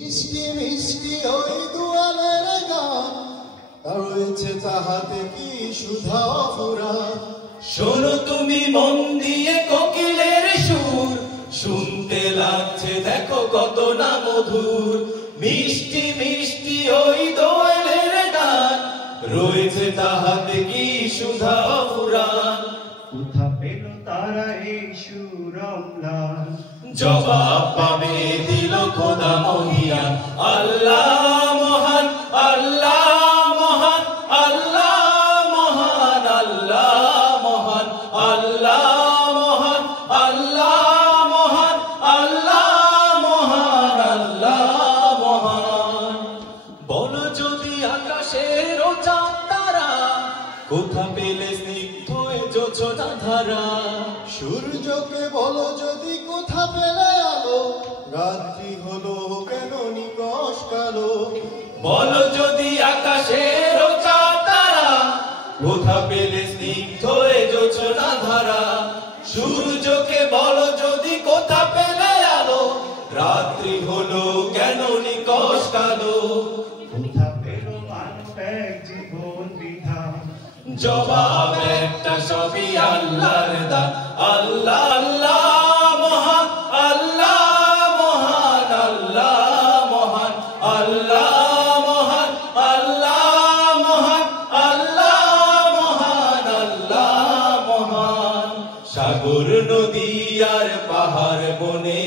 মিষ্টি মিষ্টি ওই দুয়ালের গান, রয়েছে তাহাতে কি সুধা ফুরান। শোনো তুমি মন দিয়ে কোকিলের সুর, শুনতে লাগছে দেখো কত না মধুর। মিষ্টি মিষ্টি ওই দোয়েলের গান, রয়েছে তাহাতে কি সুধা ফুরান। কোথা পেল তারা এই সুর অম্লান, জবাব পাবে দিল খোদা মহিয়ান। আল্লাহ মহান, আল্লাহ মহান, আল্লাহ মহান, আল্লাহ মহান, আল্লাহ মহান, আল্লাহ মহান, আল্লাহ মহান, আল্লাহ মহান। বলো যদি আকাশের চাঁদ তারা, কোথা পেলে স্নিগ্ধ এ যোছনা ধারা। সূর্যকে বলো যদি কোথা পেলে আলো, রাত্রি হলো কেন নিকষ কালো। বলো যদি আকাশের চাঁদ তারা, কোথা পেলে স্নিগ্ধ এ যোছনা ধারা। সূর্যকে বলো যদি কোথা পেলে আলো, রাত্রি হলো কেন নিকষ কালো। কোথা পেল মানব এক জীবন বিধান, জবাব একটা সবই আল্লাহর দান। আল্লাহ আল্লাহ মহান, আল্লাহ মহান, আল্লাহ মহান, আল্লাহ মহান, আল্লাহ মহান, আল্লাহ মহান, আল্লাহ মহান। সাগর নদী আর পাহাড় বনে,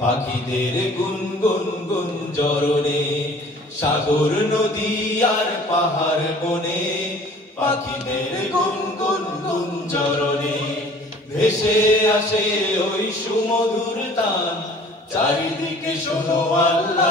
পাখিদের গুনগুন গুঞ্জরণে। সাগর নদী আর পাহাড় বনে, পাখিদের গুনগুন গুঞ্জরণে। ভেসে আসে ওই সুমধুর তান, চারিদিকে শোনো আল্লাহ